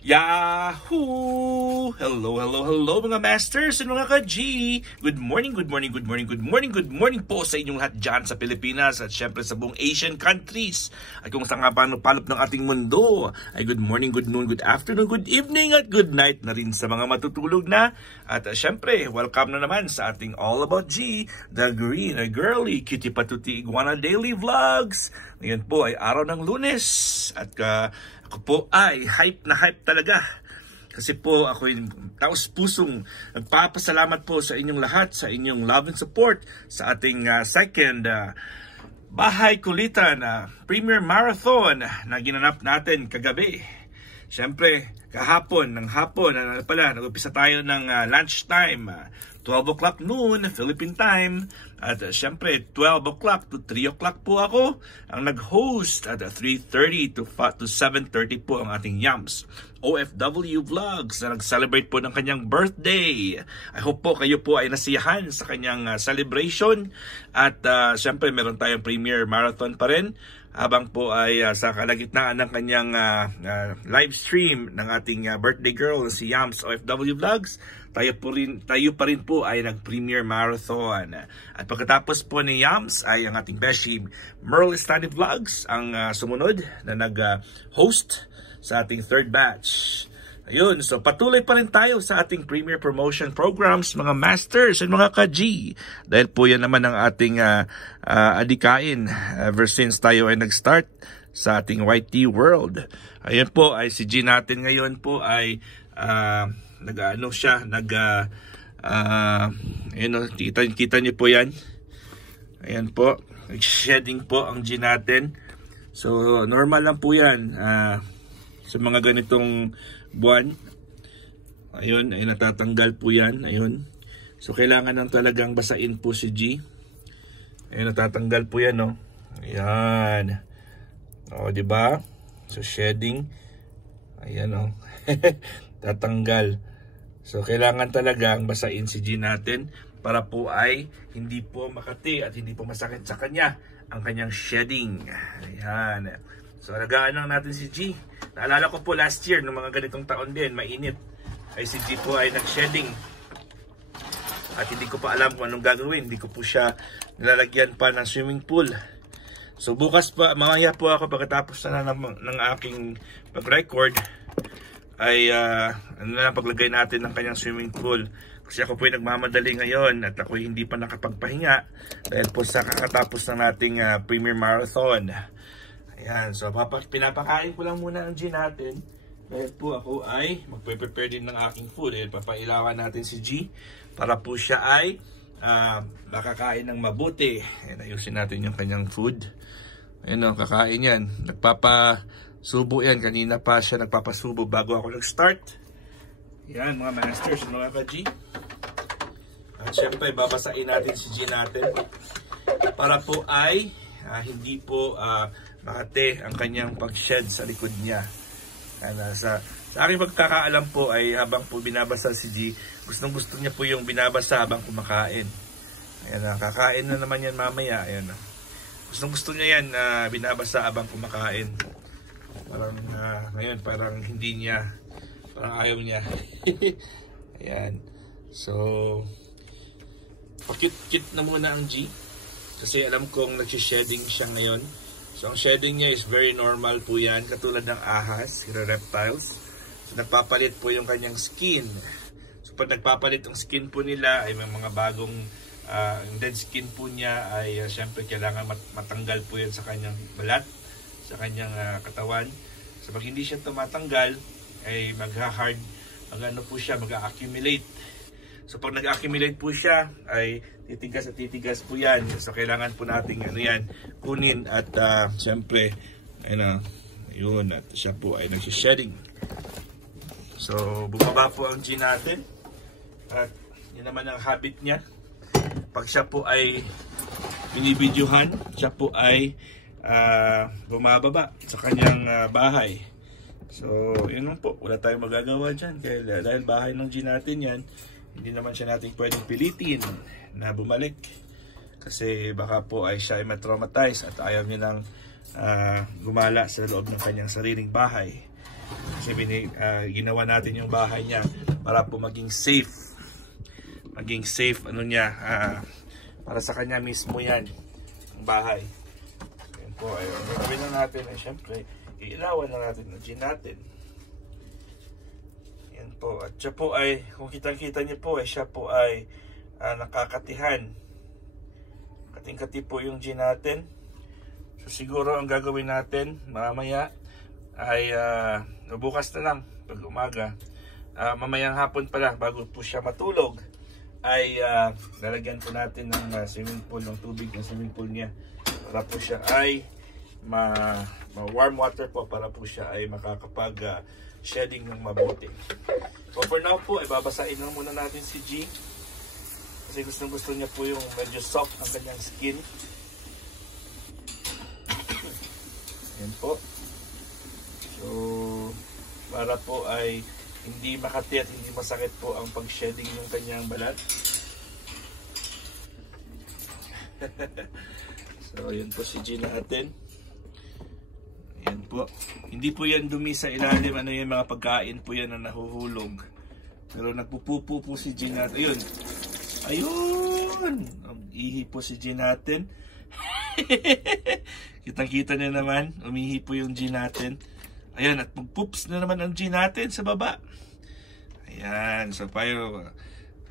Yahoo! Hello mga masters and mga ka-G! Good morning po sa inyong lahat dyan sa Pilipinas at syempre sa buong Asian countries. At kung saan nga palop ng ating mundo, ay good morning, good noon, good afternoon, good evening at good night na rin sa mga matutulog na. At syempre, welcome na naman sa ating All About G, the green, girly, cutie patuti iguana daily vlogs. Ngayon po ay araw ng Lunes at ako po ay hype na hype talaga. Kasi po ako ay taos pusong nagpapasalamat po sa inyong lahat, sa inyong love and support sa ating second Bahay Kulitan Premier Marathon na ginanap natin kagabi. Siyempre, kahapon, nag-upisa tayo ng lunchtime, 12 o'clock noon, Philippine time. At siyempre, 12 o'clock to 3 o'clock po ako ang nag-host. At 3:30 to 7:30 po ang ating Yams OFW Vlogs na nag-celebrate po ng kanyang birthday. I hope po kayo po ay nasiyahan sa kanyang celebration. At siyempre, meron tayong Premier Marathon pa rin. Habang po ay sa kalagitnaan ng kanyang live stream ng ating birthday girl si Yams OFW Vlogs, tayo pa rin po ay nag-Premier Marathon. At pagkatapos po ni Yams ay ang ating beshi Merle Estani Vlogs ang sumunod na nag-host sa ating third batch. Ayun, so patuloy pa rin tayo sa ating Premier Promotion Programs, mga masters and mga ka-G. Dahil po yan naman ang ating adikain ever since tayo ay nag-start sa ating YT World. Ayun po, ay si G natin ngayon po ay kita niyo po yan. Ayan po, nag-shedding po ang G natin. So normal lang po yan sa mga ganitong buwan. Ayun, ay natatanggal po yan. Ayun. So kailangan nang talagang basain po si G. Ayun, natatanggal po yan, no. Ayan. O, di ba? So shedding. Ayan, no. Tatanggal. So kailangan talagang basain si G natin para po ay hindi po makati at hindi po masakit sa kanya ang kanyang shedding. Ayan. So alagaan lang natin si G. Naalala ko po last year, nung mga ganitong taon din, mainit, ay si G po ay nag-shedding. At hindi ko pa alam kung anong gagawin. Hindi ko po siya nilalagyan pa ng swimming pool. So bukas pa, mamaya po ako pagkatapos na ng aking pag-record, ay paglagay natin ng kanyang swimming pool. Kasi ako po ay nagmamadali ngayon at ako hindi pa nakapagpahinga dahil po sa kakatapos ng nating Premier Marathon. Ayan, so pinapakain ko lang muna ang G natin. Dahil po ako ay magpe-prepare din ng aking food. Ayan, papailawan natin si G para po siya ay makakain ng mabuti. Ayan, ayusin natin yung kanyang food. Ayan o, kakain yan. Nagpapasubo yan. Kanina pa siya nagpapasubo bago ako nag-start. Ayan, mga masters, mga ka-G. At syempre, babasain natin si G natin para po ay hindi po makate ang kanyang pag-shed sa likod niya. Sa aking pagkakaalam po ay habang po binabasa si G, gustong-gusto niya po yung binabasa habang kumakain. Ayan, kakain na naman yan mamaya. Ayan, gustong-gusto niya yan binabasa habang kumakain. Parang ngayon parang hindi niya, parang ayaw niya. Ayan. So pakit-kit na muna ang G kasi alam kong nagsishedding siya ngayon. So ang shedding niya is very normal po yan, katulad ng ahas, reptiles. So nagpapalit po yung kanyang skin. So pag nagpapalit ang skin po nila ay may mga bagong dead skin po niya ay syempre kailangan matanggal po yan sa kanyang balat, sa kanyang katawan. So pag hindi siya tumatanggal ay mag-accumulate. So pag nag-accumulate po siya ay titigas at titigas po yan. So kailangan po nating kunin at siyempre yun, at siya po ay nagsishedding. So bumaba po ang G natin at yun naman ang habit niya. Pag siya po ay binibidyohan, siya po ay bumababa sa kanyang bahay. So yun lang po, wala tayong magagawa dyan dahil bahay ng G natin yan. Hindi naman siya natin pwedeng pilitin na bumalik kasi baka po ay siya ay matraumatize at ayaw niya nang gumala sa loob ng kanyang sariling bahay. Kasi ginawa natin yung bahay niya para po maging safe. Maging safe ano niya, para sa kanya mismo yan, ang bahay. Yan po, ay gagawin na natin ay syempre, iilawan na natin ang gin natin. Yan po, at siya po ay, kung kitang-kita niyo po, ay siya po ay nakakatihan. Kating-kati po yung gin natin. So siguro ang gagawin natin mamaya ay bukas na lang pag umaga, mamayang hapon pala bago po siya matulog, ay lalagyan po natin ng swimming pool, ng tubig ng swimming pool niya para po siya ay warm water po, para po siya ay makakapag shedding ng mabuti. So for now po ay babasahin lang muna natin si G kasi gusto niya po yung medyo soft ang kanyang skin. Yan po. So para po ay hindi makati at hindi masakit po ang pag-shedding ng kanyang balat. So, yun po si G natin. Ayan po. Hindi po yan dumi sa ilalim. Ano yan, mga pagkain po yan na nahuhulog. Pero nagpupupo po si G natin. Ayun. Ayun! Ihi po si G natin. Kitang-kita niya naman. Umihi po yung G natin. Ayan, at poops na naman ang G natin sa baba. Ayan, so payo.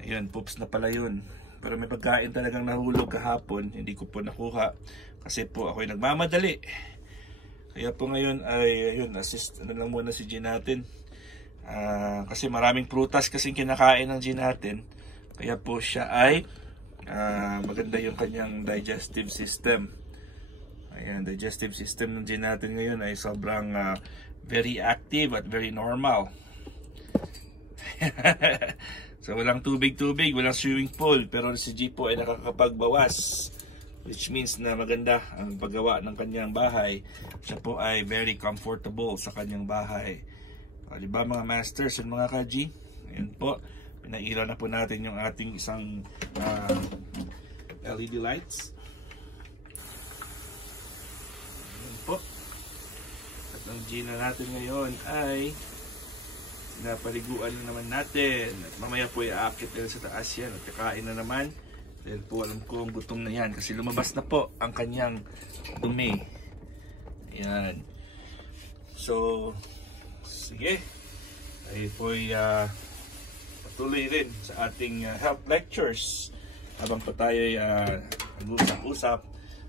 Ayan, poops na pala yun. Pero may pagkain talagang nahulog kahapon. Hindi ko po nakuha. Kasi po ako'y nagmamadali. Kaya po ngayon ay, ayun, assist na lang muna si G natin. Kasi maraming prutas kasing kinakain ng G natin. Kaya po siya ay maganda yung kanyang digestive system. Ayan, digestive system ng G natin ngayon ay sobrang very active at very normal. So walang tubig-tubig, walang swimming pool, pero si G po ay nakakapagbawas, which means na maganda ang paggawa ng kanyang bahay. Siya po ay very comfortable sa kanyang bahay. Diba mga masters and mga ka-G? Ayan po, pinailaw na po natin yung ating isang LED lights. Ayan po. At ang G na natin ngayon ay napaliguan na naman natin. At mamaya po i-aakit nila sa taas yan at kakain na naman. Dahil po alam ko ang gutom na yan kasi lumabas na po ang kanyang dumi. Ayan. So, sige. Ay po patuloy rin sa ating health lectures habang pa tayo nag-usap-usap.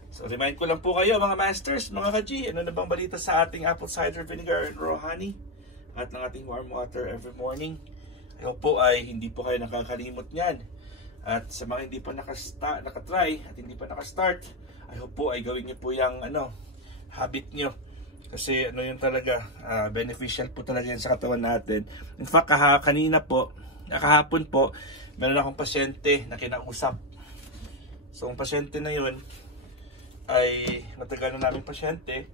So, remind ko lang po kayo mga masters, mga ka-G, ano na bang balita sa ating apple cider vinegar and raw honey at ng ating warm water every morning? Ayaw po ay hindi po kayo nakakalimot niyan. At sa mga hindi pa nakatry at hindi pa nakastart, I hope po ay gawin niyo po yung habit niyo. Kasi ano yun talaga, beneficial po talaga yan sa katawan natin. In fact, kahapon po, meron akong pasyente na kinausap. So, ang pasyente na yun ay matagal na naming pasyente.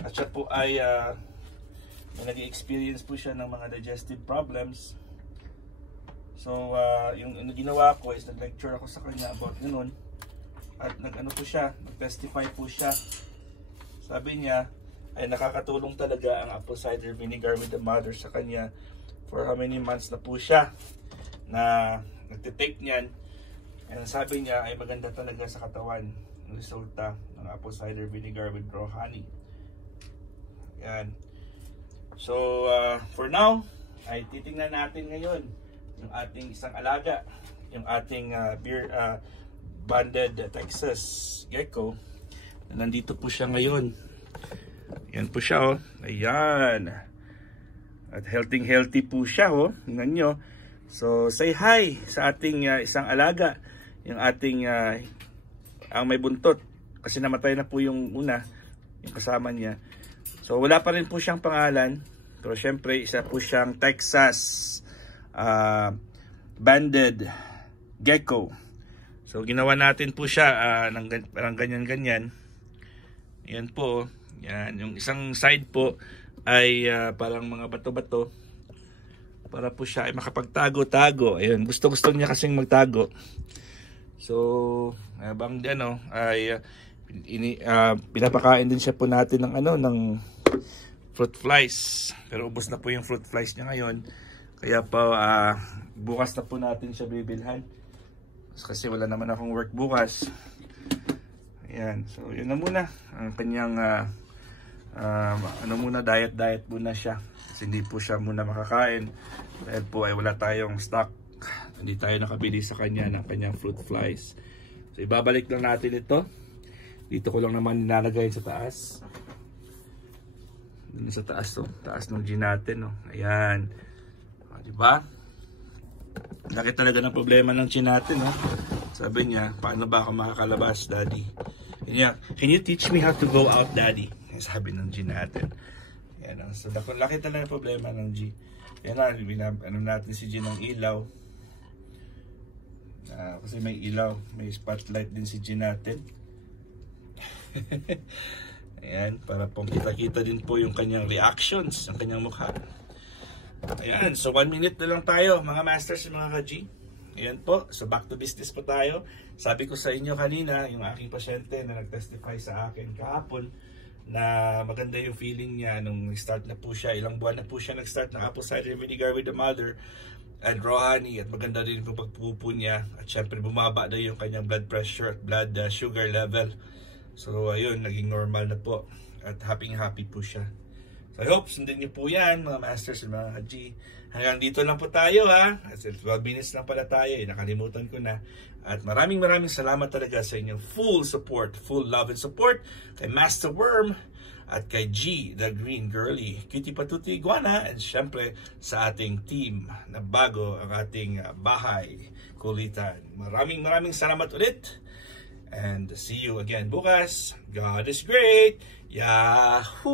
At siya po ay nag-experience po siya ng mga digestive problems. So, yung ginawa ko is nag-lecture ako sa kanya about ganun. At nag-testify po siya. Sabi niya, ay nakakatulong talaga ang apple cider vinegar with the mother sa kanya for how many months na po siya na nagtitake niyan. And sabi niya ay maganda talaga sa katawan ang resulta ng apple cider vinegar with raw honey. Yan. So, for now, ay titingnan natin ngayon yung ating isang alaga, yung ating banded Texas gecko. Nandito po siya ngayon. Yan po siya, oh. Ayan. At healthy po siya, oh. Tingnan nyo. So, say hi sa ating isang alaga. Yung ating, ang may buntot. Kasi namatay na po yung una, yung kasama niya. So, wala pa rin po siyang pangalan. Pero syempre, isa po siyang Texas banded gecko. So, ginawa natin po siya ng parang ganyan-ganyan. Yan po. Yan. Yung isang side po ay parang mga bato-bato. Para po siya ay makapagtago-tago. Ayun. Gusto-gusto niya kasing magtago. So, habang ay pinapakain din siya po natin ng fruit flies. Pero ubos na po yung fruit flies niya ngayon. Kaya po bukas na po natin siya bibilhan. Kasi wala naman akong work bukas. Ayan. So yun na muna. Ang kanyang diet muna siya. Kasi hindi po siya muna makakain. Dahil po ay wala tayong stock. Hindi tayo nakabili sa kanya ng kanyang fruit flies. So ibabalik lang natin ito. Dito ko lang naman nilalagay sa taas. Dito sa taas, taas ng G natin, ayan. Diba? Laki talaga ng problema ng G natin, Sabi niya, paano ba ako makakalabas, daddy? Can you teach me how to go out, daddy? Sabi ng G natin. Ayan, so laki talaga ng problema ng G. Ayan na, natin si G ng ilaw. Kasi may ilaw, may spotlight din si G natin. Ayan, para pong kita-kita din po yung kanyang reactions, ang kanyang mukha. Ayan, so 1 minute na lang tayo mga masters and mga ka-G. Ayan po, so back to business po tayo. Sabi ko sa inyo kanina, yung aking pasyente na nag-testify sa akin kahapon na maganda yung feeling niya nung start na po siya. Ilang buwan na po siya nag-start ng apple cider vinegar with the mother and raw honey, at maganda rin po pagpupo niya. At syempre bumaba na yung kanyang blood pressure at blood sugar level. So ayun, naging normal na po. At happy po siya. So I hope sundin niyo po yan mga masters and mga G. Hanggang dito lang po tayo Kasi 12 minutes lang pala tayo. Nakalimutan ko na. At maraming salamat talaga sa inyong full support, full love and support kay Master Worm at kay G, the Green Girly, Cutie Patuti Iguana, and syempre sa ating team na bago ang ating bahay kulitan. Maraming salamat ulit. And see you again bukas. God is great. Yahoo!